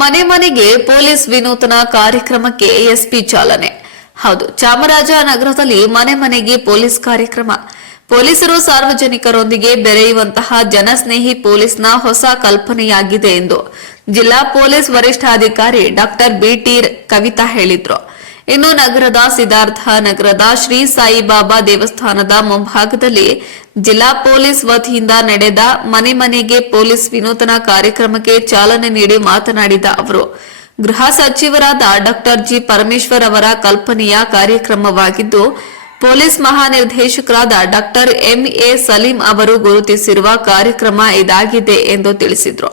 ಮನೆ ಮನೆಗೆ ಪೊಲೀಸ್ ವಿನೂತನ ಕಾರ್ಯಕ್ರಮಕ್ಕೆ ಎಸ್ಪಿ ಚಾಲನೆ. ಹೌದು, ಚಾಮರಾಜನಗರದಲ್ಲಿ ಮನೆ ಮನೆಗೆ ಪೊಲೀಸ್ ಕಾರ್ಯಕ್ರಮ. ಪೊಲೀಸರು ಸಾರ್ವಜನಿಕರೊಂದಿಗೆ ಬೆರೆಯುವಂತಹ ಜನಸ್ನೇಹಿ ಪೊಲೀಸ್ನ ಹೊಸ ಕಲ್ಪನೆಯಾಗಿದೆ ಎಂದು ಜಿಲ್ಲಾ ಪೊಲೀಸ್ ವರಿಷ್ಠಾಧಿಕಾರಿ ಡಾಕ್ಟರ್ ಬಿಟಿ ಕವಿತಾ ಹೇಳಿದ್ರು. ಇನ್ನು ನಗರದ ಸಿದ್ಧಾರ್ಥ ನಗರದ ಶ್ರೀ ಸಾಯಿಬಾಬಾ ದೇವಸ್ಥಾನದ ಮುಂಭಾಗದಲ್ಲಿ ಜಿಲ್ಲಾ ಪೊಲೀಸ್ ವತಿಯಿಂದ ನಡೆದ ಮನೆ ಮನೆಗೆ ಪೊಲೀಸ್ ವಿನೂತನ ಕಾರ್ಯಕ್ರಮಕ್ಕೆ ಚಾಲನೆ ನೀಡಿ ಮಾತನಾಡಿದ ಅವರು, ಗೃಹ ಸಚಿವರಾದ ಡಾಕ್ಟರ್ ಜಿ ಪರಮೇಶ್ವರ್ ಅವರ ಕಲ್ಪನೆಯ ಕಾರ್ಯಕ್ರಮವಾಗಿದ್ದು, ಪೊಲೀಸ್ ಮಹಾನಿರ್ದೇಶಕರಾದ ಡಾಕ್ಟರ್ ಎಂಎ ಸಲೀಂ ಅವರು ಗುರುತಿಸಿರುವ ಕಾರ್ಯಕ್ರಮ ಇದಾಗಿದೆ ಎಂದು ತಿಳಿಸಿದರು.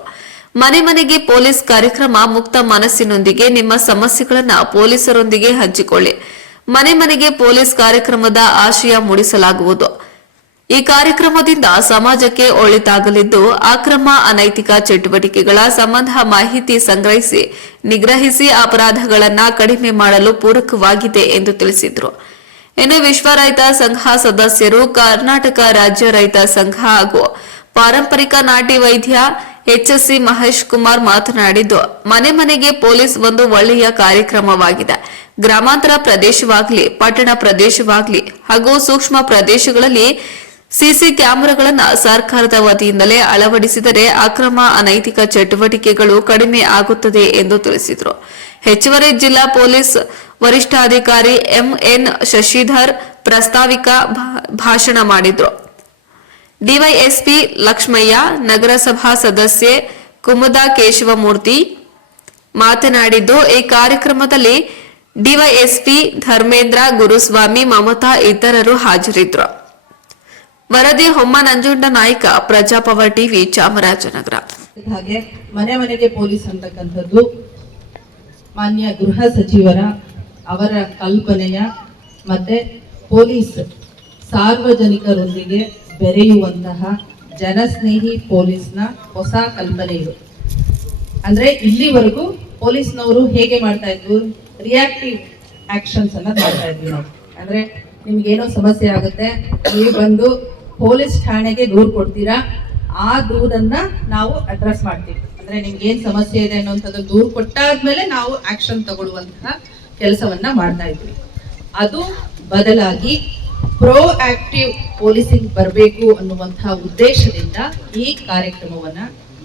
ಮನೆ ಮನೆಗೆ ಪೊಲೀಸ್ ಕಾರ್ಯಕ್ರಮ ಮುಕ್ತ ಮನಸ್ಸಿನೊಂದಿಗೆ ನಿಮ್ಮ ಸಮಸ್ಯೆಗಳನ್ನು ಪೊಲೀಸರೊಂದಿಗೆ ಹಂಚಿಕೊಳ್ಳಿ. ಮನೆ ಮನೆಗೆ ಪೊಲೀಸ್ ಕಾರ್ಯಕ್ರಮದ ಆಶಯ ಮೂಡಿಸಲಾಗುವುದು. ಈ ಕಾರ್ಯಕ್ರಮದಿಂದ ಸಮಾಜಕ್ಕೆ ಒಳಿತಾಗಲಿದ್ದು, ಅಕ್ರಮ ಅನೈತಿಕ ಚಟುವಟಿಕೆಗಳ ಸಂಬಂಧ ಮಾಹಿತಿ ಸಂಗ್ರಹಿಸಿ ನಿಗ್ರಹಿಸಿ ಅಪರಾಧಗಳನ್ನು ಕಡಿಮೆ ಮಾಡಲು ಪೂರಕವಾಗಿದೆ ಎಂದು ತಿಳಿಸಿದರು. ಇನ್ನು ವಿಶ್ವ ರೈತ ಸಂಘ ಸದಸ್ಯರು, ಕರ್ನಾಟಕ ರಾಜ್ಯ ರೈತ ಸಂಘ ಹಾಗೂ ಪಾರಂಪರಿಕ ನಾಟಿ ವೈದ್ಯ ಎಚ್ಎಸ್ಸಿ ಮಹೇಶ್ ಕುಮಾರ್ ಮಾತನಾಡಿದ್ದು, ಮನೆ ಮನೆಗೆ ಪೊಲೀಸ್ ಒಂದು ಒಳ್ಳೆಯ ಕಾರ್ಯಕ್ರಮವಾಗಿದೆ. ಗ್ರಾಮಾಂತರ ಪ್ರದೇಶವಾಗಲಿ, ಪಟ್ಟಣ ಪ್ರದೇಶವಾಗಲಿ ಹಾಗೂ ಸೂಕ್ಷ್ಮ ಪ್ರದೇಶಗಳಲ್ಲಿ ಸಿಸಿ ಕ್ಯಾಮೆರಾಗಳನ್ನು ಸರ್ಕಾರದ ವತಿಯಿಂದಲೇ ಅಳವಡಿಸಿದರೆ ಅಕ್ರಮ ಅನೈತಿಕ ಚಟುವಟಿಕೆಗಳು ಕಡಿಮೆ ಆಗುತ್ತದೆ ಎಂದು ತಿಳಿಸಿದರು. ಹೆಚ್ಚುವರಿ ಜಿಲ್ಲಾ ಪೊಲೀಸ್ ವರಿಷ್ಠಾಧಿಕಾರಿ ಎಂಎನ್ ಶಶಿಧರ್ ಪ್ರಾಸ್ತಾವಿಕ ಭಾಷಣ ಮಾಡಿದರು. ಡಿವೈಎಸ್ಪಿ ಲಕ್ಷ್ಮಯ್ಯ, ನಗರಸಭಾ ಸದಸ್ಯೆ ಕುಮುದಾ ಕೇಶವಮೂರ್ತಿ ಮಾತನಾಡಿದ್ದು, ಈ ಕಾರ್ಯಕ್ರಮದಲ್ಲಿ ಡಿವೈಎಸ್ಪಿ ಧರ್ಮೇಂದ್ರ, ಗುರುಸ್ವಾಮಿ, ಮಮತಾ ಇತರರು ಹಾಜರಿದ್ದರು. ವರದಿ ಹೊಮ್ಮ ನಂಜುಂಡ ನಾಯ್ಕ, ಪ್ರಜಾಪವರ್ ಟಿವಿ, ಚಾಮರಾಜನಗರ. ಹಾಗೆ ಮನೆ ಮನೆಗೆ ಪೊಲೀಸ್ ಅಂತಕ್ಕಂಥದ್ದು ಮಾನ್ಯ ಗೃಹ ಸಚಿವರ ಅವರ ಕಲ್ಪನೆಯ ಮತ್ತೆ ಪೊಲೀಸ್ ಸಾರ್ವಜನಿಕರೊಂದಿಗೆ ಬೆರೆಯುವಂತಹ ಜನಸ್ನೇಹಿ ಪೊಲೀಸ್ನ ಹೊಸ ಕಲ್ಪನೆ ಇದು. ಅಂದ್ರೆ ಇಲ್ಲಿವರೆಗೂ ಪೊಲೀಸ್ನವರು ಹೇಗೆ ಮಾಡ್ತಾ ಇದ್ವು, ರಿಯಾಕ್ಟಿವ್ ಆಕ್ಷನ್ಸ್ ಅನ್ನ ಮಾಡ್ತಾ ಇದ್ವಿ ನಾವು. ಅಂದ್ರೆ ನಿಮ್ಗೇನೋ ಸಮಸ್ಯೆ ಆಗುತ್ತೆ, ನೀವು ಬಂದು ಪೊಲೀಸ್ ಠಾಣೆಗೆ ದೂರು ಕೊಡ್ತೀರಾ, ಆ ದೂರನ್ನ ನಾವು ಅಡ್ರೆಸ್ ಮಾಡ್ತೀವಿ. ಅಂದ್ರೆ ನಿಮ್ಗೆ ಏನ್ ಸಮಸ್ಯೆ ಇದೆ ಅನ್ನೋಂಥದ್ದು ದೂರು ಕೊಟ್ಟಾದ್ಮೇಲೆ ನಾವು ಆಕ್ಷನ್ ತಗೊಳ್ಳುವಂತಹ ಕೆಲಸವನ್ನ ಮಾಡ್ತಾ ಇದ್ವಿ. ಅದು ಬದಲಾಗಿ ಪ್ರೋ ಆಕ್ಟಿವ್ ಪೊಲೀಸಿಂಗ್ ಬರಬೇಕು ಅನ್ನುವಂತಹ ಉದ್ದೇಶದಿಂದ ಈ ಕಾರ್ಯಕ್ರಮವನ್ನ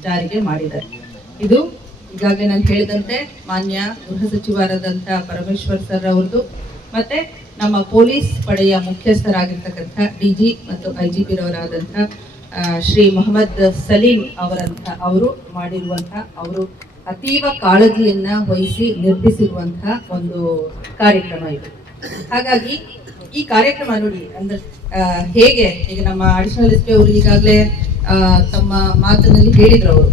ಜಾರಿಗೆ ಮಾಡಿದ್ದಾರೆ. ಇದು ಈಗಾಗಲೇ ನಾನು ಹೇಳಿದಂತೆ ಮಾನ್ಯ ಗೃಹ ಸಚಿವರಾದಂಥ ಪರಮೇಶ್ವರ್ ಸರ್ ಅವರದು ಮತ್ತೆ ನಮ್ಮ ಪೊಲೀಸ್ ಪಡೆಯ ಮುಖ್ಯಸ್ಥರಾಗಿರ್ತಕ್ಕಂಥ ಡಿಜಿ ಮತ್ತು ಐಜಿಪಿ ರವರಾದಂಥ ಶ್ರೀ ಮೊಹಮ್ಮದ್ ಸಲೀಂ ಅವರು ಮಾಡಿರುವಂತಹ, ಅವರು ಅತೀವ ಕಾಳಜಿಯನ್ನ ವಹಿಸಿ ನಿರ್ಮಿಸಿರುವಂತಹ ಒಂದು ಕಾರ್ಯಕ್ರಮ ಇದು. ಹಾಗಾಗಿ ಈ ಕಾರ್ಯಕ್ರಮ ನೋಡಿ, ಅಂದ್ರೆ ಹೇಗೆ ಈಗ ನಮ್ಮ ಅಡಿಷನಲ್ ಎಸ್ ಪಿ ಅವರು ಈಗಾಗಲೇ ತಮ್ಮ ಮಾತಿನಲ್ಲಿ ಹೇಳಿದ್ರು, ಅವರು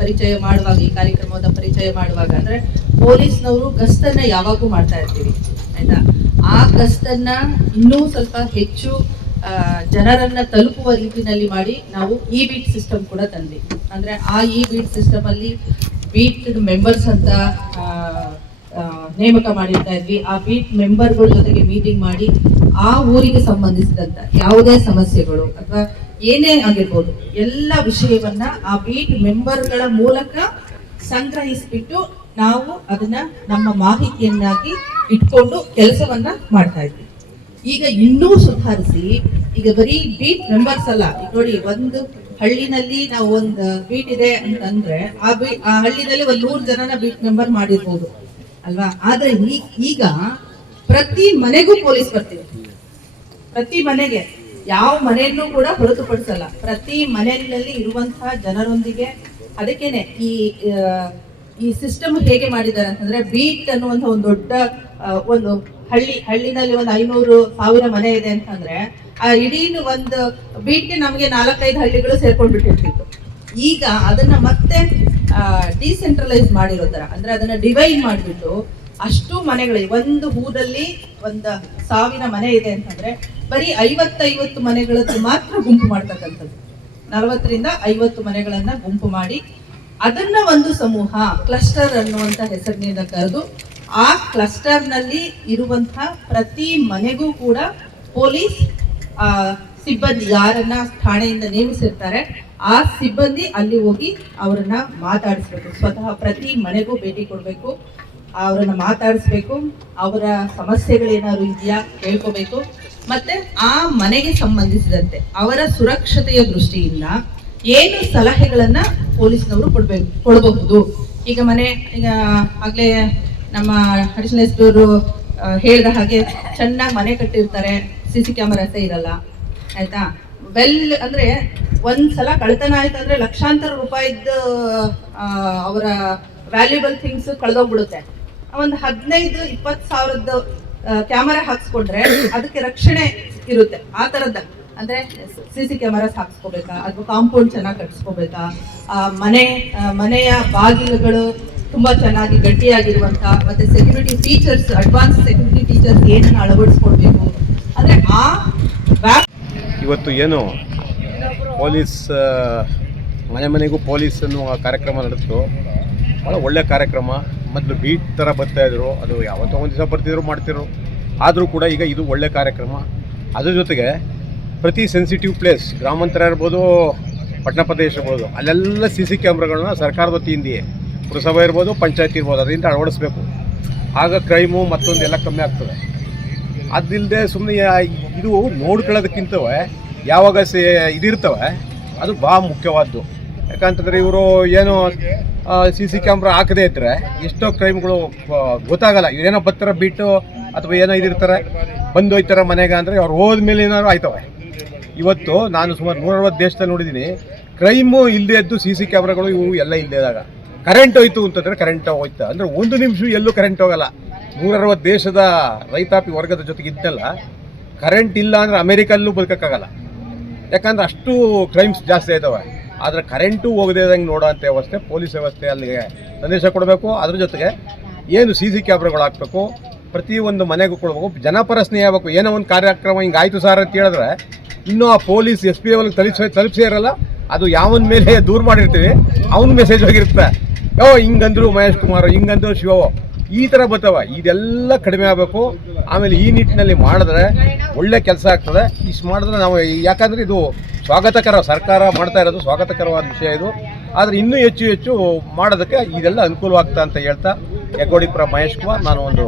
ಪರಿಚಯ ಮಾಡುವಾಗ, ಈ ಕಾರ್ಯಕ್ರಮದ ಪರಿಚಯ ಮಾಡುವಾಗ, ಅಂದ್ರೆ ಪೊಲೀಸ್ನವರು ಗಸ್ತನ್ನ ಯಾವಾಗೂ ಮಾಡ್ತಾ ಇರ್ತೀವಿ ಆಯ್ತಾ. ಆ ಗಸ್ತನ್ನ ಇನ್ನೂ ಸ್ವಲ್ಪ ಹೆಚ್ಚು ಜನರನ್ನ ತಲುಪುವ ರೀತಿನಲ್ಲಿ ಮಾಡಿ ನಾವು ಇ ಬೀಟ್ ಸಿಸ್ಟಮ್ ಕೂಡ ತಂದ್ವಿ. ಅಂದ್ರೆ ಆ ಇ ಬೀಟ್ ಸಿಸ್ಟಮ್ ಅಲ್ಲಿ ಬೀಟ್ ಮೆಂಬರ್ಸ್ ಅಂತ ನೇಮಕ ಮಾಡಿರ್ತಾ ಇದ್ವಿ. ಆ ಬೀಟ್ ಮೆಂಬರ್ಗಳ ಜೊತೆಗೆ ಮೀಟಿಂಗ್ ಮಾಡಿ ಆ ಊರಿಗೆ ಸಂಬಂಧಿಸಿದಂತ ಯಾವುದೇ ಸಮಸ್ಯೆಗಳು ಅಥವಾ ಏನೇ ಆಗಿರ್ಬೋದು ಎಲ್ಲ ವಿಷಯವನ್ನ ಆ ಬೀಟ್ ಮೆಂಬರ್ಗಳ ಮೂಲಕ ಸಂಗ್ರಹಿಸಿಬಿಟ್ಟು ನಾವು ಅದನ್ನ ನಮ್ಮ ಮಾಹಿತಿಯನ್ನಾಗಿ ಇಟ್ಕೊಂಡು ಕೆಲಸವನ್ನ ಮಾಡ್ತಾ ಇದ್ವಿ. ಈಗ ಇನ್ನೂ ಸುಧಾರಿಸಿ, ಈಗ ಬರೀ ಬೀಟ್ ಮೆಂಬರ್ಸ್ ಅಲ್ಲ, ಈಗ ನೋಡಿ, ಒಂದು ಹಳ್ಳಿನಲ್ಲಿ ನಾವು ಒಂದು ಬೀಟ್ ಇದೆ ಅಂತಂದ್ರೆ ಆ ಹಳ್ಳಿನಲ್ಲಿ 100 ಜನನ ಬೀಟ್ ಮೆಂಬರ್ ಮಾಡಿರ್ಬೋದು ಅಲ್ವಾ. ಆದ್ರೆ ಈಗ ಪ್ರತಿ ಮನೆಗೂ ಪೊಲೀಸ್ ಬರ್ತೀವಿ, ಪ್ರತಿ ಮನೆಗೆ, ಯಾವ ಮನೆಯಲ್ಲೂ ಕೂಡ ಹೊರತುಪಡಿಸಲ್ಲ, ಪ್ರತಿ ಮನೆಯಲ್ಲಿ ಇರುವಂತಹ ಜನರೊಂದಿಗೆ. ಅದಕ್ಕೇನೆ ಈ ಸಿಸ್ಟಮ್ ಹೇಗೆ ಮಾಡಿದ್ದಾರೆ ಅಂತಂದ್ರೆ, ಬೀಟ್ ಅನ್ನುವಂಥ ಒಂದು ದೊಡ್ಡ ಒಂದು ಹಳ್ಳಿನಲ್ಲಿ ಒಂದು 500,000 ಮನೆ ಇದೆ ಅಂತಂದ್ರೆ ಆ ಇಡೀ ಒಂದು ಬೀಟ್ಗೆ ನಮಗೆ 4-5 ಹಳ್ಳಿಗಳು ಸೇರ್ಕೊಂಡ್ಬಿಟ್ಟಿರ್ತಿತ್ತು. ಈಗ ಅದನ್ನ ಮತ್ತೆ ಡಿಸೆಂಟ್ರಲೈಸ್ ಮಾಡಿರೋ ತರ, ಅಂದ್ರೆ ಅದನ್ನ ಡಿವೈಡ್ ಮಾಡಿಬಿಟ್ಟು ಅಷ್ಟು ಮನೆಗಳಿಗೆ, ಒಂದು ಊರಲ್ಲಿ 1,000 ಮನೆ ಇದೆ ಅಂತಂದ್ರೆ ಬರೀ 50 ಮನೆಗಳದ್ದು ಮಾತ್ರ ಗುಂಪು ಮಾಡ್ತಕ್ಕಂಥದ್ದು. 40ರಿಂದ 50 ಮನೆಗಳನ್ನ ಗುಂಪು ಮಾಡಿ ಅದನ್ನ ಒಂದು ಸಮೂಹ ಕ್ಲಸ್ಟರ್ ಅನ್ನುವಂತ ಹೆಸರಿನಿಂದ ಕರೆದು ಆ ಕ್ಲಸ್ಟರ್ ನಲ್ಲಿ ಇರುವಂತಹ ಪ್ರತಿ ಮನೆಗೂ ಕೂಡ ಪೊಲೀಸ್ ಸಿಬ್ಬಂದಿ ಯಾರನ್ನ ಠಾಣೆಯಿಂದ ನೇಮಿಸಿರ್ತಾರೆ ಆ ಸಿಬ್ಬಂದಿ ಅಲ್ಲಿ ಹೋಗಿ ಅವರನ್ನ ಮಾತಾಡಿಸ್ಬೇಕು. ಸ್ವತಃ ಪ್ರತಿ ಮನೆಗೂ ಭೇಟಿ ಕೊಡಬೇಕು, ಅವರನ್ನ ಮಾತಾಡಿಸ್ಬೇಕು, ಅವರ ಸಮಸ್ಯೆಗಳೇನಾದ್ರು ಇದೆಯಾ ಕೇಳ್ಕೋಬೇಕು. ಮತ್ತೆ ಆ ಮನೆಗೆ ಸಂಬಂಧಿಸಿದಂತೆ ಅವರ ಸುರಕ್ಷತೆಯ ದೃಷ್ಟಿಯಿಂದ ಏನು ಸಲಹೆಗಳನ್ನ ಪೊಲೀಸ್ನವರು ಕೊಡಬಹುದು. ಈಗ ಆಗ್ಲೇ ನಮ್ಮ ಅಡಿಷನಲ್ ಎಸ್ ಪಿ ಅವರು ಹೇಳಿದ ಹಾಗೆ ಚೆನ್ನಾಗಿ ಮನೆ ಕಟ್ಟಿರ್ತಾರೆ, CC ಕ್ಯಾಮರಾಸೇ ಇರಲ್ಲ, ಆಯ್ತಾ. ಅಂದ್ರೆ ಒಂದ್ಸಲ ಕಳ್ತನ ಆಯ್ತು ಅಂದ್ರೆ ಲಕ್ಷಾಂತರ ರೂಪಾಯಿದ್ದು ಅವರ ವ್ಯಾಲ್ಯೂಬಲ್ ಥಿಂಗ್ಸ್ ಕಳೆದೋಗ್ಬಿಡುತ್ತೆ. ಒಂದು 15-20 ಸಾವಿರದ ಕ್ಯಾಮರಾ ಹಾಕ್ಸ್ಕೊಂಡ್ರೆ ಅದಕ್ಕೆ ರಕ್ಷಣೆ ಇರುತ್ತೆ. ಆ ತರದ್ದ ಅಂದ್ರೆ CC ಕ್ಯಾಮರಾಸ್ ಹಾಕ್ಸ್ಕೋಬೇಕಾ ಅಥವಾ ಕಾಂಪೌಂಡ್ ಚೆನ್ನಾಗಿ ಕಟ್ಸ್ಕೋಬೇಕಾ, ಮನೆಯ ಬಾಗಿಲುಗಳು ತುಂಬಾ ಚೆನ್ನಾಗಿ ಗಟ್ಟಿಯಾಗಿರುವಂತ, ಮತ್ತೆ security features, advance security features ಏನನ್ನ ಅಳವಡಿಸ್ಕೊಡ್ಬೇಕು ಅಂದ್ರೆ ಇವತ್ತು ಏನು ಪೊಲೀಸ್ ಮನೆ ಮನೆಗೂ ಪೊಲೀಸ್ ಅನ್ನುವ ಕಾರ್ಯಕ್ರಮ ನಡೆಯಿತು. ಭಾಳ ಒಳ್ಳೆಯ ಕಾರ್ಯಕ್ರಮ. ಮೊದಲು ಬೀಟ್ ಥರ ಬರ್ತಾಯಿದ್ರು, ಅದು ಯಾವತ್ತೋ ಒಂದು ದಿವಸ ಬರ್ತಿದ್ರು ಮಾಡ್ತಿದ್ರು. ಆದರೂ ಕೂಡ ಈಗ ಇದು ಒಳ್ಳೆಯ ಕಾರ್ಯಕ್ರಮ. ಅದ್ರ ಜೊತೆಗೆ ಪ್ರತಿ ಸೆನ್ಸಿಟಿವ್ ಪ್ಲೇಸ್, ಗ್ರಾಮಾಂತರ ಇರ್ಬೋದು, ಪಟ್ಟಣ ಪ್ರದೇಶ ಇರ್ಬೋದು, ಅಲ್ಲೆಲ್ಲ CC ಕ್ಯಾಮ್ರಾಗಳನ್ನ ಸರ್ಕಾರದ ವತಿಯಿಂದೆಯೇ ಪುರಸಭೆ ಇರ್ಬೋದು, ಪಂಚಾಯತಿ ಇರ್ಬೋದು, ಅದರಿಂದ ಅಳವಡಿಸ್ಬೇಕು. ಆಗ ಕ್ರೈಮು ಮತ್ತೊಂದೆಲ್ಲ ಕಮ್ಮಿ ಆಗ್ತದೆ. ಅದಿಲ್ಲದೆ ಸುಮ್ಮನೆ ಇದು ನೋಡ್ಕೊಳ್ಳೋದಕ್ಕಿಂತವೇ ಯಾವಾಗ ಇದಿರ್ತವೆ ಅದು ಭಾಳ ಮುಖ್ಯವಾದ್ದು. ಯಾಕಂತಂದರೆ ಇವರು ಏನು CC ಕ್ಯಾಮ್ರಾ ಹಾಕದೇ ಇದ್ದರೆ ಎಷ್ಟೋ ಕ್ರೈಮ್ಗಳು ಗೊತ್ತಾಗಲ್ಲ. ಏನೋ ಬರ್ತಾರೆ ಬಿಟ್ಟು ಅಥವಾ ಏನೋ ಇದಿರ್ತಾರೆ ಬಂದೋಯ್ತಾರೆ ಮನೆಗೆ ಅಂದರೆ ಅವ್ರು ಹೋದ್ಮೇಲೆ ಏನಾದ್ರು ಆಯ್ತವೆ. ಇವತ್ತು ನಾನು ಸುಮಾರು 160 ದೇಶದಲ್ಲಿ ನೋಡಿದ್ದೀನಿ ಕ್ರೈಮು ಇಲ್ಲದೆ ಇದ್ದು CC ಕ್ಯಾಮ್ರಾಗಳು ಇವು ಎಲ್ಲ ಇಲ್ಲದಾಗ. ಕರೆಂಟ್ ಹೋಯ್ತು ಅಂತಂದರೆ ಕರೆಂಟ್ ಹೋಯ್ತು ಅಂದರೆ 1 ನಿಮಿಷ ಎಲ್ಲೂ ಕರೆಂಟ್ ಹೋಗಲ್ಲ. 160 ದೇಶದ ರೈತಾಪಿ ವರ್ಗದ ಜೊತೆಗೆ ಇದ್ದಲ್ಲ, ಕರೆಂಟ್ ಇಲ್ಲ ಅಂದರೆ ಅಮೇರಿಕಲ್ಲೂ ಬದುಕೋಕ್ಕಾಗಲ್ಲ. ಯಾಕಂದ್ರೆ ಅಷ್ಟು ಕ್ರೈಮ್ಸ್ ಜಾಸ್ತಿ ಆಯ್ತವೆ. ಆದರೆ ಕರೆಂಟು ಹೋಗದೇ ಇದ್ದಂಗೆ ನೋಡೋ ಅಂಥ ವ್ಯವಸ್ಥೆ ಪೊಲೀಸ್ ವ್ಯವಸ್ಥೆ ಅಲ್ಲಿಗೆ ಸಂದೇಶ ಕೊಡಬೇಕು. ಅದ್ರ ಜೊತೆಗೆ ಏನು CC ಕ್ಯಾಮ್ರಾಗಳು ಹಾಕಬೇಕು, ಪ್ರತಿಯೊಂದು ಮನೆಗೂ ಕೊಡಬೇಕು, ಜನಪರ ಸ್ನೇಹ ಆಗಬೇಕು. ಏನೋ ಒಂದು ಕಾರ್ಯಕ್ರಮ ಹಿಂಗೆ ಆಯಿತು ಸರ್ ಅಂತ ಹೇಳಿದ್ರೆ ಇನ್ನೂ ಆ ಪೊಲೀಸ್ SP ಲೆವೆಲ್ಗೆ ತಲುಪಿಸೇ ಇರಲ್ಲ. ಅದು ಯಾವನ ಮೇಲೆ ದೂರ ಮಾಡಿರ್ತೀವಿ ಅವನ ಮೆಸೇಜ್ ಹೋಗಿರುತ್ತೆ, ಹಿಂಗಂದ್ರು ಮಹೇಶ್ ಕುಮಾರ್, ಹಿಂಗಂದ್ರು ಶಿವ, ಈ ಥರ ಬರ್ತವೆ. ಇದೆಲ್ಲ ಕಡಿಮೆ ಆಗಬೇಕು. ಆಮೇಲೆ ಈ ನಿಟ್ಟಿನಲ್ಲಿ ಮಾಡಿದ್ರೆ ಒಳ್ಳೆ ಕೆಲಸ ಆಗ್ತದೆ. ಇಷ್ಟು ಮಾಡಿದ್ರೆ ನಾವು, ಯಾಕಂದರೆ ಇದು ಸ್ವಾಗತಕರ, ಸರ್ಕಾರ ಮಾಡ್ತಾ ಇರೋದು ಸ್ವಾಗತಕರವಾದ ವಿಷಯ ಇದು. ಆದರೆ ಇನ್ನೂ ಹೆಚ್ಚು ಮಾಡೋದಕ್ಕೆ ಇದೆಲ್ಲ ಅನುಕೂಲವಾಗ್ತಾ ಅಂತ ಹೇಳ್ತಾ ಹೆಗ್ಗೋಡಿಪುರ ಮಹೇಶ್ ಕುಮಾರ್, ನಾನು ಒಂದು